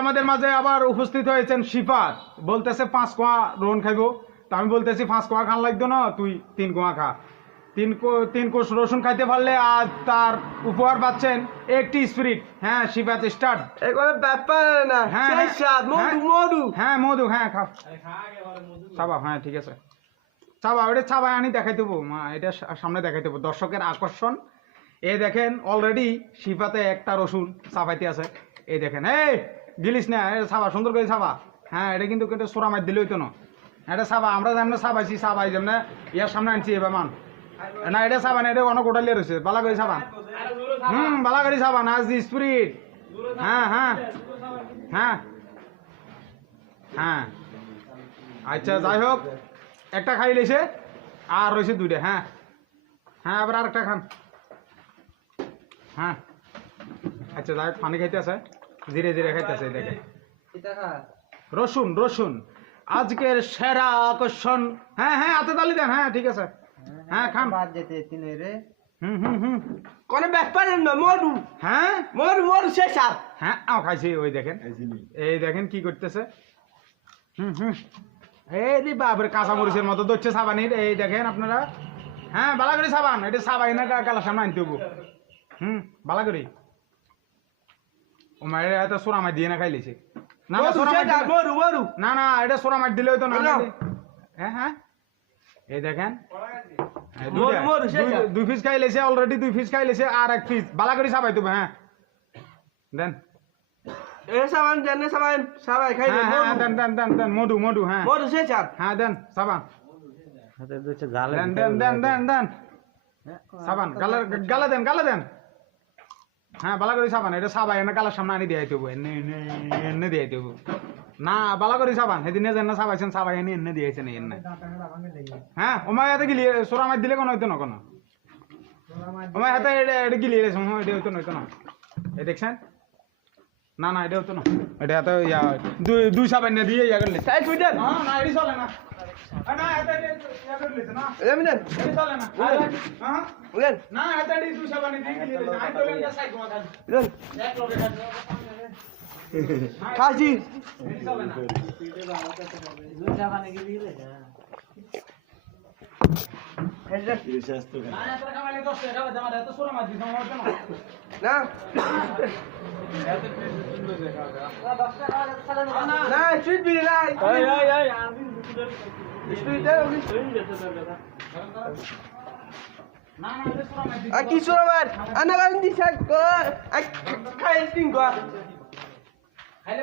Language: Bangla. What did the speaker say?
আমাদের মাঝে আবার উপস্থিত হয়েছেন শিফাত, বলতেছে 5 কোয়া রোহন খাইবো। তা আমি বলতেছি 5 কোয়া খান লাগতো না, তুই 3 কোয়া খা। 3 কোষ রসুন খাইতে পারলে আজ তার উপহার পাচ্ছেন একটি স্পিরিট। হ্যাঁ শিফাত স্টার্ট। এগুলো ব্যাপার না, সেই স্বাদ, মধু মধু। হ্যাঁ মধু, হ্যাঁ খাও। চাবা, হ্যাঁ ঠিক আছে চাবা, ওটা চাবাই আনি দেখাই দেবো মা, এটা সামনে দেখাই দেবো দর্শকের আকর্ষণ। এই দেখেন অলরেডি শিফাতে একটা রসুন চাপাইতে আছে। এই দেখেন, এই গিলিস না, এটা ছাবা সুন্দর করে ছাবা। হ্যাঁ এটা কিন্তু সোরা মার দিলে হইতো না, এটা ছাবা। আমরা যেমন ছাবাইছি, ছাবাই যেমন ইয়ার সামনে আনছি এবার মান না, এটা ছাবা না, এটা অনেক গোটালিয়ে রয়েছে। বালা করে ছাবা, বালা করে ছাবা না, আজ দি স্পিরিট। হ্যাঁ হ্যাঁ হ্যাঁ হ্যাঁ আচ্ছা যাই হোক, একটা খাই লেছে আর রয়েছে 2টা। হ্যাঁ হ্যাঁ আবার আর একটা খান। হ্যাঁ আচ্ছা যাই হোক, পানি খাইতে আছে, ধীরে ধীরে খাইতে আছে। দেখেন রসুন, রসুন আজকের সেরা আকর্ষণ। হ্যাঁ হ্যাঁ হাতে তালি দেন, হ্যাঁ ঠিক আছে। হ্যাঁ খান। কোনো ব্যাপার না, মধু। হ্যাঁ মধু মধু, সেই স্বাদ। হ্যাঁ খাইছি। ওই দেখেন, এই দেখেন কি করতেছে। এই দি বাপরে কাঁচা মরিচের মতো দচ্ছে সাবানির। এই দেখেন আপনারা, হ্যাঁ বালা করে সাবান, এটা সাবাই না গালার সামনে আনতে হবো। বালা করি ও মায়ের এত সোরা মাছ দিয়ে না খাইলেছে। না না না, এটা সোরা মাছ দিলে হইতো না। হ্যাঁ হ্যাঁ এই দেখেন 2 পিস খাই লেছে অলরেডি, 2 পিস খাই লেছে আর 1 পিস বালা করে সাবাই দেবো। হ্যাঁ দেন সাবান দেন, সাবান সাবাই খাই দেন দেন দেন দেন মধু মধু। হ্যাঁ মধু, সেই স্বাদ। হ্যাঁ দেন সাবান, দেন দেন দেন দেন দেন সাবান, গালা দেন, গালা দেন। হ্যাঁ বালা করে সাবান, এটা সাবাই এনে গালার সামনে আনি দিয়ে দেবো, এনে দিয়ে দেবো না। বালা করে সাবান সেদিনে যেন সাবাইছেন, সাবাই এনে এনে দিয়েছেন এনে। হ্যাঁ ওমায় হাতে গিলিয়ে সোরা মাছ দিলে কোনো হইতো না, কোনো ওমায় হাতে এটা গিলিয়ে এটা হইতো না, হইতো না। এই দেখছেন, না না এটা হতো না, এটা হাতে ইয়া 2 সাবান না দিয়ে ইয়া করলে না, এটি চলে না। না এটা ইয়া করলে না, এমনি এটি চলে না। হ্যাঁ না এটা 2 সাবান দিয়ে গিলিয়ে আই তোলেন যা সাইড মাথা এক লোকে খাসি এটি চলে না। 2 সাবান গিলিয়ে না না সুইট বিড়ি নাই। কি সুরা মার আনা গান দিছে খাই স্টিং কর।